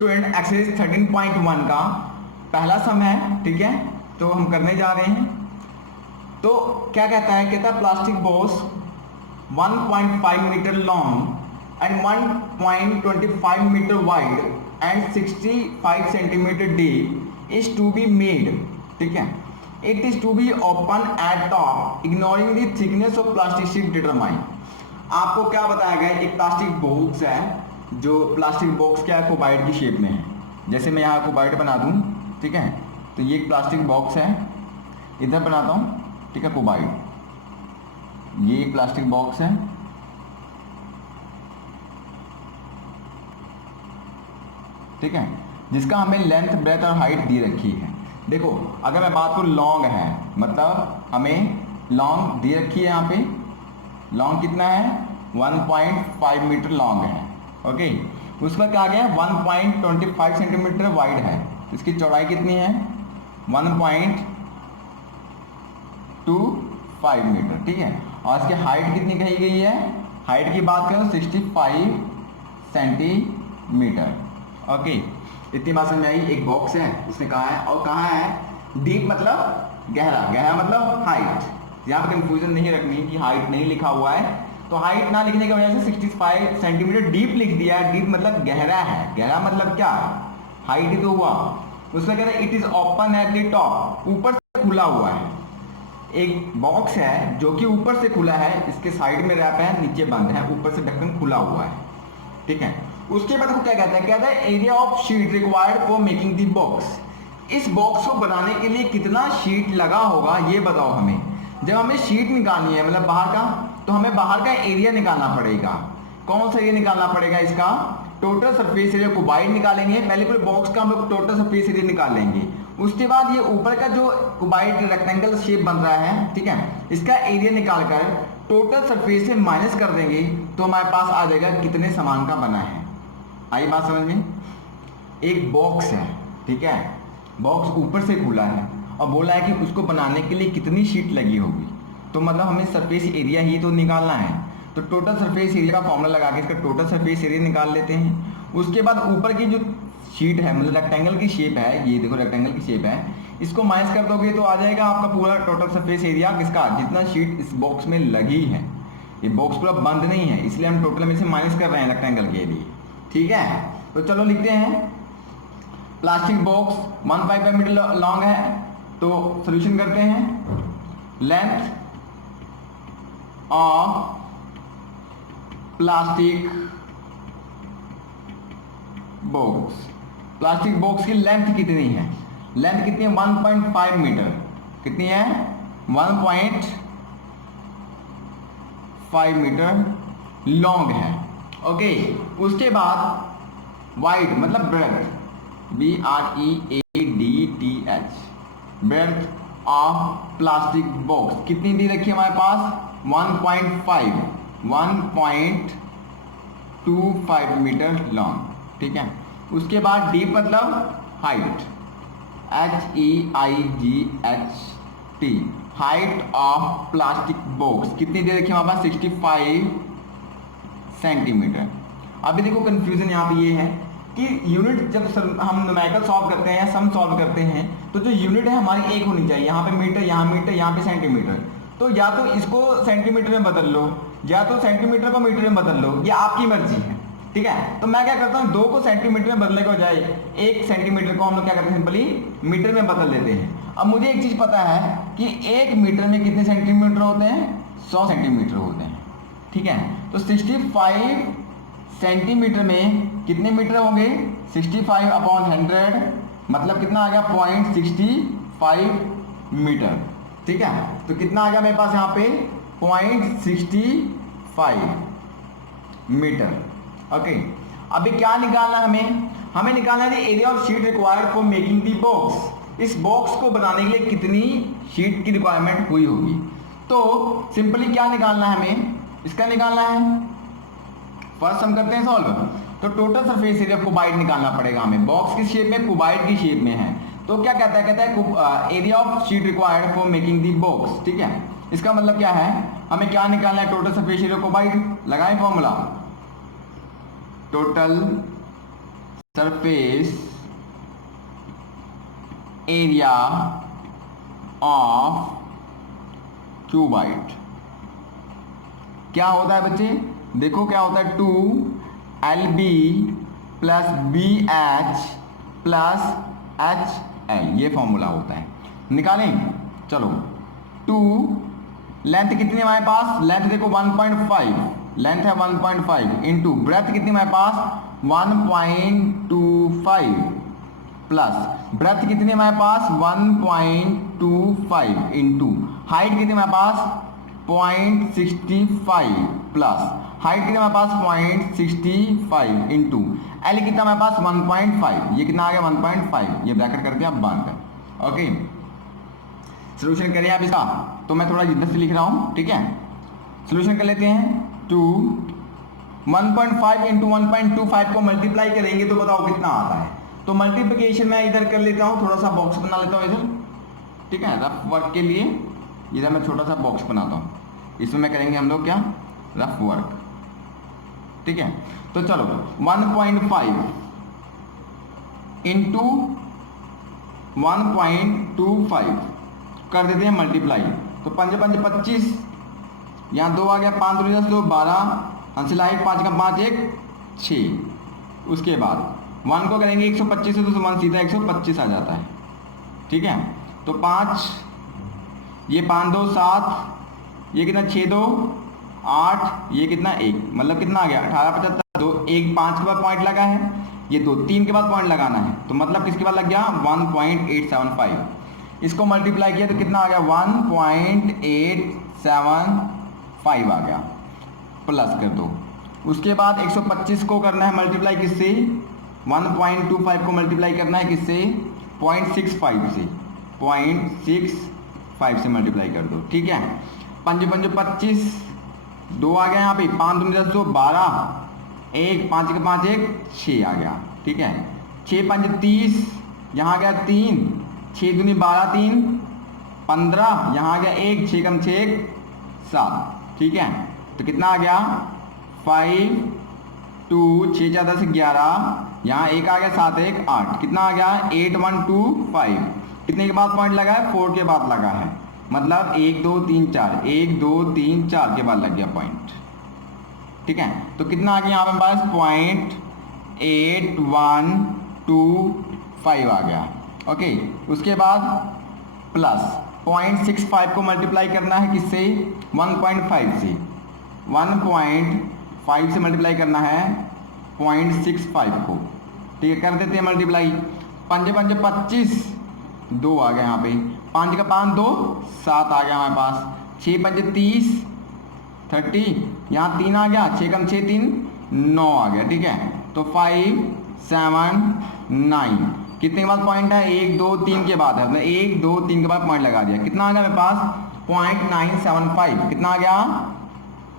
Student exercise 13.1 का पहला सम है, ठीक है। तो हम करने जा रहे हैं। तो क्या कहता है, कहता है plastic box 1.5 metre long and 1.25 metre wide and 65 centimetre deep is to be made, ठीक है। It is to be open at top ignoring the thickness of plastic sheet determine. आपको क्या बताया गया, एक प्लास्टिक बॉक्स है, जो प्लास्टिक बॉक्स क्या है, कुबाइड की शेप में है। जैसे मैं यहाँ कुबाइड बना दूँ, ठीक है। तो ये एक प्लास्टिक बॉक्स है, इधर बनाता हूँ, ठीक है, कुबाइड। ये एक प्लास्टिक बॉक्स है, ठीक है, जिसका हमें लेंथ, ब्रेथ और हाइट दी रखी है। देखो अगर मैं बात करूँ लॉन्ग है, मतलब हमें लॉन्ग दी रखी है। यहाँ पे लॉन्ग कितना है, 1.5 मीटर लॉन्ग है, ओके। उस पर क्या आ गया, 1.25 सेंटीमीटर वाइड है। इसकी चौड़ाई कितनी है, 1.25 मीटर, ठीक है। और इसकी हाइट कितनी कही गई है, हाइट की बात करें तो 65 सेंटीमीटर, ओके। इतनी बात समझ में आई। एक बॉक्स है, उसने कहा है, और कहाँ है, डीप मतलब गहरा, गहरा मतलब हाइट। यहाँ पर कंफ्यूजन नहीं रखनी कि हाइट नहीं लिखा हुआ है, तो हाइट ना लिखने की वजह से 65 सेंटीमीटर डीप लिख दिया है। डीप मतलब गहरा है, गहरा मतलब क्या, हाइट ही तो हुआ। उसमें कहते हैं it is open at the top, ऊपर से खुला हुआ है। एक बॉक्स है जो कि ऊपर से खुला है, इसके साइड में रैप है, नीचे बंद है, ऊपर से ढक्कन खुला हुआ है, ठीक है। उसके बाद क्या कहता है, कहता है area of sheet required for making the box. इस बॉक्स को बनाने के लिए कितना शीट लगा होगा ये बताओ हमें। जब हमें शीट निकालनी है, मतलब बाहर का, तो हमें बाहर का एरिया निकालना पड़ेगा। कौन सा एरिया निकालना पड़ेगा, इसका टोटल सरफेस एरिया को बाइड निकालेंगे। पहले पूरे बॉक्स का हम लोग टोटल सरफेस एरिया निकाल लेंगे। उसके बाद ये ऊपर का जो कुबाइड रेक्टेंगल शेप बन रहा है, ठीक है, इसका एरिया निकालकर टोटल सरफेस से माइनस कर देंगे, तो हमारे पास आ जाएगा कितने सामान का बना है। आई बात समझ में। एक बॉक्स है, ठीक है, बॉक्स ऊपर से खुला है और बोला है कि उसको बनाने के लिए कितनी शीट लगी होगी। तो मतलब हमें सरफेस एरिया ही तो निकालना है। तो टोटल सरफेस एरिया का फॉर्मूला लगा के इसका टोटल सरफेस एरिया निकाल लेते हैं। उसके बाद ऊपर की जो शीट है, मतलब रेक्टेंगल की शेप है, ये देखो रेक्टेंगल की शेप है, इसको माइनस कर दोगे तो आ जाएगा आपका पूरा टोटल सरफेस एरिया किसका, जितना शीट इस बॉक्स में लगी है। ये बॉक्स पूरा बंद नहीं है, इसलिए हम टोटल में से माइनस कर रहे हैं रेक्टेंगल के लिए, ठीक है। तो चलो लिखते हैं, प्लास्टिक बॉक्स 1.5 मीटर लॉन्ग है, तो सॉल्यूशन करते हैं। Length of plastic box, plastic box की लेंथ कितनी है, लेंथ कितनी है, 1.5 मीटर। कितनी है, 1.5 मीटर लॉन्ग है, ओके। उसके बाद वाइड मतलब breadth, BREADTH, breadth of plastic box कितनी दी रखी है हमारे पास, 1.25 मीटर लॉन्ग, ठीक है। उसके बाद डीप मतलब height, HEIGHT, height of plastic box कितनी दे रखी है हमारे पास, 65 सेंटीमीटर। अभी देखो कंफ्यूजन यहाँ पे ये है कि यूनिट जब हम न्यूमेरिकल सॉल्व करते हैं या सम सॉल्व करते हैं, तो जो यूनिट है हमारी एक होनी चाहिए। यहाँ पे मीटर, यहाँ पे सेंटीमीटर। तो या तो इसको सेंटीमीटर में बदल लो, या तो सेंटीमीटर को मीटर में बदल लो, ये आपकी मर्जी है, ठीक है। तो मैं क्या करता हूँ, 2 को सेंटीमीटर में बदलने के बजाय 1 सेंटीमीटर को हम लोग क्या करते हैं, सिंपली मीटर में बदल देते हैं। अब मुझे एक चीज पता है कि 1 मीटर में कितने सेंटीमीटर होते हैं, 100 सेंटीमीटर होते हैं, ठीक है। तो 65 सेंटीमीटर में कितने मीटर होंगे, 65/100, मतलब कितना आ गया, 0.65 मीटर, ठीक है। तो कितना आ गया मेरे पास यहाँ पे, 0.65 मीटर, ओके। अभी क्या निकालना है हमें निकालना है area of sheet required for making the box. इस बॉक्स को बनाने के लिए कितनी शीट की रिक्वायरमेंट हुई होगी। तो सिंपली क्या निकालना है हमें, इसका निकालना है। फर्स्ट हम करते हैं सॉल्व। तो टोटल सरफेस एरिया कुबाइड निकालना पड़ेगा हमें, बॉक्स किस शेप में, कुबाइड की शेप में है। तो क्या कहता है, कहता है area of sheet required for making the box, ठीक है। इसका मतलब क्या है, हमें क्या निकालना है, टोटल सरफेस एरिया कुबाइड। लगाएं formula, total surface area of cuboid क्या होता है बच्चे? देखो क्या होता है, 2LB plus BH plus HL, ये फॉर्मूला होता है। निकालें, चलो 2 लेंथ कितनी है हमारे पास? लेंथ देखो 1.5, लेंथ है 1.5 इंटू ब्रेथ कितनी हमारे पास 1.25 प्लस ब्रेथ कितनी हमारे पास 1.25 इंटू हाइट कितनी हमारे पास 0.65 प्लस हाइट कितनी हमारे पास 0.65 इंटू एल कितना हमारे पास 1.5, ये कितना आ गया 1.5, ये ब्रैकेट करके आप बांध दें। ओके, सोल्यूशन करें आप इसका, तो मैं थोड़ा जिद्दत से लिख रहा हूँ, ठीक है। सोल्यूशन कर लेते हैं। 1.5 इंटू 1.25 को मल्टीप्लाई करेंगे तो बताओ कितना आता है। तो मल्टीप्लिकेशन मैं इधर कर लेता हूँ, थोड़ा सा बॉक्स बना लेता हूँ इधर, ठीक है, रफ वर्क के लिए इधर मैं छोटा सा बॉक्स बनाता हूँ, इसमें मैं करेंगे हम लोग क्या, रफ वर्क, ठीक है। तो चलो 1.5 इंटू 1.25 कर देते हैं मल्टीप्लाई, तो 5 5 25, यहाँ 2 आ गया, 5 2 10 2 12, हासिल 5 का 5 1 6। उसके बाद 1 को करेंगे 125 से, तो 1 सीधा 125 आ जाता है, ठीक है। तो 5, ये 5 2 7, ये कितना 6 2 8, ये कितना 1, मतलब कितना आ गया 18 75 2, 1 5 के बाद पॉइंट लगा है, ये 2 3 के बाद पॉइंट लगाना है, तो मतलब किसके बाद लग गया 1.875। इसको मल्टीप्लाई किया तो कितना आ गया 1.875 आ गया, प्लस कर दो। उसके बाद 125 को करना है मल्टीप्लाई किससे, 1.25 को मल्टीप्लाई करना है किससे 0.65 से, 0.65 से मल्टीप्लाई कर दो, ठीक है। 5 5 25, 2 आ गया यहाँ पे, 5 2 10 2 12, 1 5 के 5 1 6 आ गया, ठीक है। 6 5 30, यहाँ आ गया 3, 6 दूनी 12 3 15, यहाँ आ गया 1, 6 कम 6 1 7, ठीक है। तो कितना आ गया 5 2 6 4 10 11, यहाँ 1 आ गया 7 1 8, कितना आ गया 8125। कितने के बाद पॉइंट लगा है 4 के बाद लगा है, मतलब 1 2 3 4, 1 2 3 4 के बाद लग गया पॉइंट, ठीक है। तो कितना आ गया यहाँ पे पास 0.8125 आ गया, ओके। उसके बाद प्लस 0.65 को मल्टीप्लाई करना है किससे 1.5 से, 1.5 से मल्टीप्लाई करना है 0.65 को, ठीक है। कर देते हैं मल्टीप्लाई, 5 5 25, 2 आ गया यहाँ पे, 5 का 5 2 7 आ गया हमारे पास, 6 5 30 30, यहाँ 3 आ गया, 6 कम 6 3 9 आ गया, ठीक है। तो 5 7 9, कितने के बाद पॉइंट है 1 2 3 के बाद है, मतलब 1 2 3 के बाद पॉइंट लगा दिया, कितना आ गया मेरे पास 0.975, कितना आ गया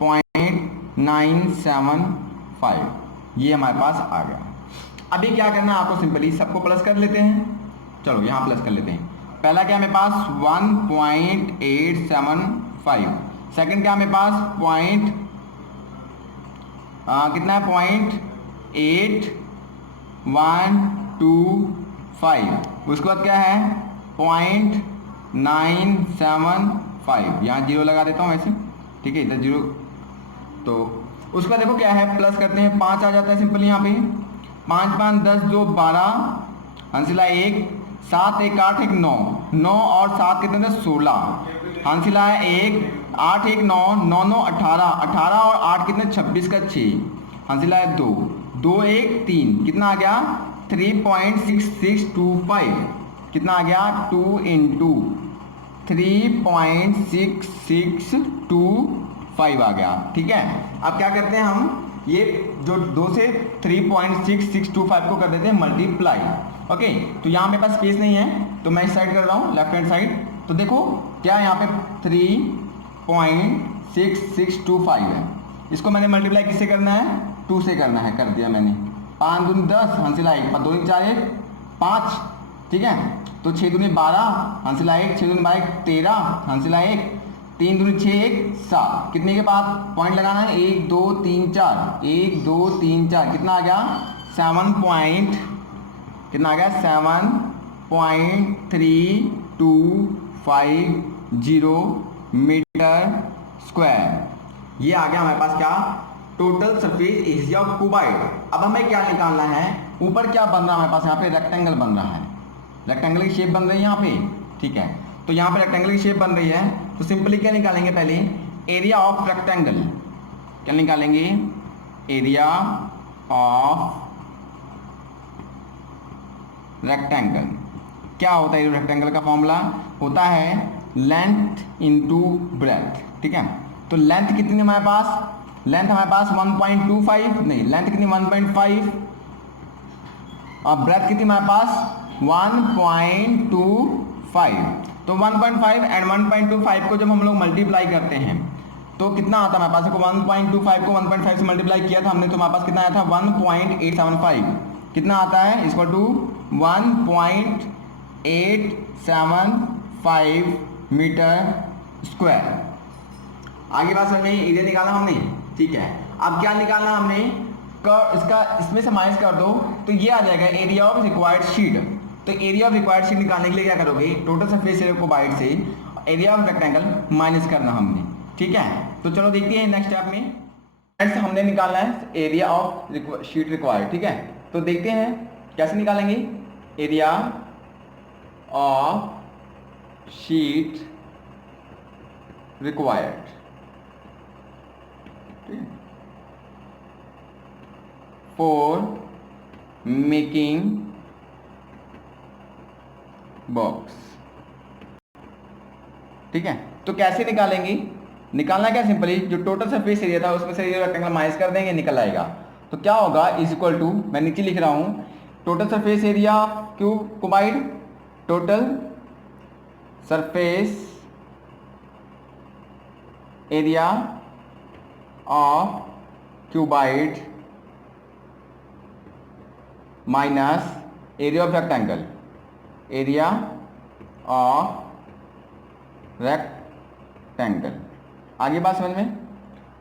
0.975, ये हमारे पास आ गया। अभी क्या करना है आपको, सिंपली सबको प्लस कर लेते हैं, चलो यहाँ प्लस कर लेते हैं। पहला क्या मेरे पास 1.875, सेकंड क्या मेरे पास कितना है 0.8125, उसके बाद क्या है 0.975, यहाँ 0 लगा देता हूँ ऐसे, ठीक है, इधर 0। तो उसके बाद देखो क्या है, प्लस करते हैं 5 आ जाता है सिंपल यहाँ पे, 5 5 10 2 12, हंसिला 1 7 1 8 1 9, 9 और 7 कितने थे 16, हंसिला है 1 8 1 9 9 9 18, 18 और 8 कितने 26 का 6, हंसिला है 2 2 1 3, कितना आ गया 3.6625, कितना आ गया 2 इंटू 3.6625 आ गया, ठीक है। अब क्या करते हैं हम, ये जो 2 से 3.6625 को कर देते हैं मल्टीप्लाई, ओके। तो यहाँ मेरे पास स्पेस नहीं है, तो मैं इस साइड कर रहा हूँ, लेफ्ट हैंड साइड। तो देखो क्या यहाँ पे 3.6625 है, इसको मैंने मल्टीप्लाई किससे करना है 2 से करना है, कर दिया मैंने। 5 दूनी 10, हंसिला 1 2 4 1 5, ठीक है। तो 6 दूनी 12, हंसिला 1 6 दूनी 12 13, हंसिला 1 3 दूनी 6 1 7, कितने के बाद पॉइंट लगाना है 1 2 3 4, 1 2 3 4, कितना आ गया 7 पॉइंट कितना आ गया 7.3250 मीटर स्क्वायर। ये आ गया हमारे पास क्या, total surface area of cuboid. अब हमें क्या निकालना है, ऊपर क्या बन रहा है हमारे पास, यहाँ पे रेक्टेंगल बन रहा है, रेक्टेंगल की शेप बन रही है यहाँ पे, ठीक है। तो यहाँ पे रेक्टेंगल की शेप बन रही है, तो सिंपली क्या निकालेंगे, पहले एरिया ऑफ रेक्टेंगल। क्या निकालेंगे, एरिया ऑफ रेक्टेंगल। क्या होता है रेक्टेंगल का फॉर्मूला, होता है लेंथ इनटू ब्रेथ, ठीक है। तो लेंथ कितनी है हमारे पास, लेंथ हमारे पास 1.25 नहीं, लेंथ कितनी 1.5 और ब्रेथ कितनी हमारे पास 1.25। तो 1.5 एंड 1.25 को जब हम लोग मल्टीप्लाई करते हैं तो कितना आता है हमारे पास, देखो 1.25 को 1.5 से मल्टीप्लाई किया था हमने, तो हमारे पास कितना आया था 1.875। कितना आता है, इक्वल टू 1.875 मीटर स्क्वायर। आगे बात समझ में, एरिया निकाला हमने, ठीक है। अब क्या निकालना हमने, इसका इसमें से माइनस कर दो तो ये आ जाएगा एरिया ऑफ रिक्वायर्ड शीट। तो एरिया ऑफ रिक्वायर्ड शीट निकालने के लिए क्या करोगे, टोटल सरफेस एरिया को बाइट से एरिया ऑफ रेक्टेंगल माइनस करना हमने, ठीक है। तो चलो देखते हैं नेक्स्ट स्टेप में, नेक्स्ट हमने निकालना है एरिया ऑफ शीट रिक्वायर्ड, ठीक है। तो देखते हैं कैसे निकालेंगे, area of sheet required, for making box, ठीक है। तो कैसे निकालेंगे, निकालना क्या, सिंपली जो टोटल सरफेस एरिया था उसमें से ये रेक्टेंगल माइनस कर देंगे, निकल आएगा। तो क्या होगा, इज इक्वल टू, मैं नीचे लिख रहा हूं, total surface area cuboid, total surface area of cuboid minus area of rectangle, area of rectangle. आगे बात समझ में,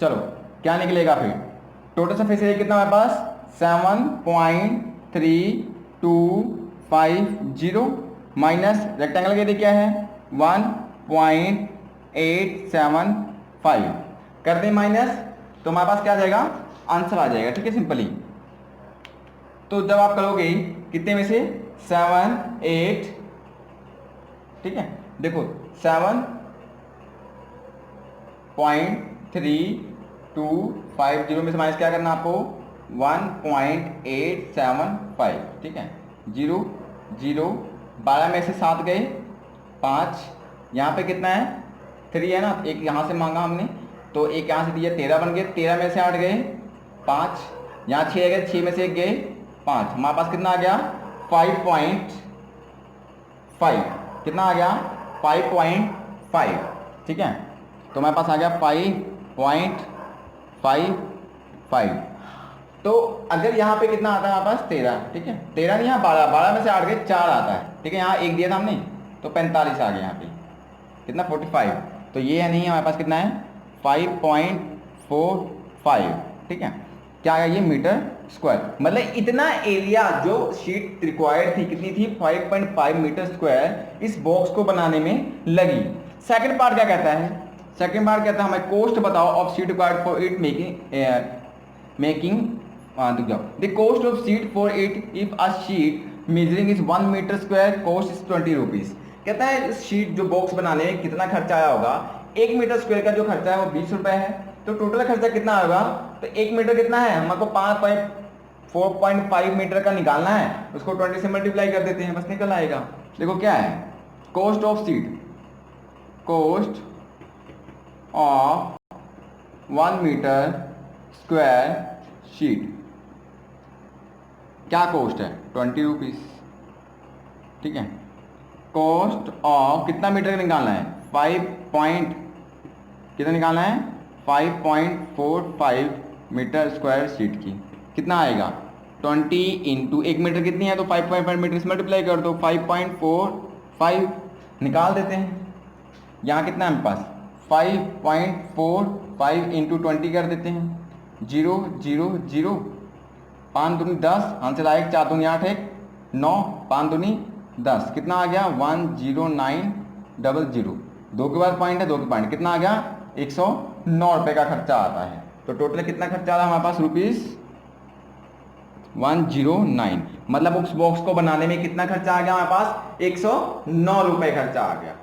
चलो क्या निकलेगा फिर, टोटल सरफेस एरिया कितना हमारे पास 7.3250 माइनस रेक्टेंगल का एरिया क्या है 1.875, कर दें माइनस, तो हमारे पास क्या आ जाएगा, आंसर आ जाएगा, ठीक है, सिंपली। तो जब आप करोगे कितने में से 7, 8, ठीक है, देखो 7.3250 में से माइनस क्या करना आपको 1.875, ठीक है, 0 0, 12 में से 7 गए 5, यहाँ पे कितना है 3 है ना, एक यहाँ से मांगा हमने, तो एक यहाँ से दिया 13 बन गए, 13 में से 8 गए 5, यहाँ 6 गए, 6 में से 1 गए 5, हमारे पास कितना आ गया 5.5, कितना आ गया 5.5, ठीक है। तो हमारे पास आ गया 5.55। तो अगर यहाँ पे कितना आता है हमारे पास 13, ठीक है, 13 नहीं, यहाँ 12, 12 में से 8 गए 4 आता है, ठीक है, यहाँ 1 दिया था हमने, तो 45 आ गया यहाँ पे, कितना 45। तो ये है नहीं, हमारे पास कितना है 5.45, ठीक है, क्या आया ये मीटर स्क्वायर। मतलब इतना एरिया जो शीट रिक्वायर्ड थी कितनी थी 5.5 मीटर स्क्वायर इस बॉक्स को बनाने में लगी। सेकंड पार्ट क्या कहता है, सेकंड पार्ट कहता है हमें कोस्ट बताओ of sheet required for it making the cost of sheet for it if a sheet measuring is 1 metre square cost is 20 rupees. कहता है इस शीट जो बॉक्स बनाने में कितना खर्चा आया होगा, 1 मीटर स्क्वायर का जो खर्चा है वो 20 रुपए है, तो टोटल खर्चा कितना होगा, तो 1 मीटर कितना है, हमको 4.5 मीटर का निकालना है, उसको 20 से मल्टीप्लाई कर देते हैं, बस निकल आएगा। देखो क्या है, cost of sheet, cost of 1 metre square sheet, क्या कॉस्ट है 20 रुपीज, ठीक है। कॉस्ट ऑफ कितना मीटर का निकालना है 5 निकालना है 5.45 मीटर स्क्वायर शीट की, कितना आएगा 20 इंटू 1 मीटर कितनी है, तो 5.5 मीटर से मल्टीप्लाई कर दो, 5.45 निकाल देते हैं। यहाँ कितना है हमारे पास 5.45 इंटू 20 कर देते हैं, 0 0 0, 5 दूनी 10, आंसर आएगा 4 दूनी 8 एक 9, 5 दूनी 10, कितना आ गया 10900, 2 के बाद पॉइंट है, 2 के पॉइंट, कितना आ गया 109 रुपये का खर्चा आता है। तो टोटल कितना खर्चा आ रहा है हमारे पास ₹109, मतलब उस बॉक्स को बनाने में कितना खर्चा आ गया हमारे पास 109 रुपये खर्चा आ गया।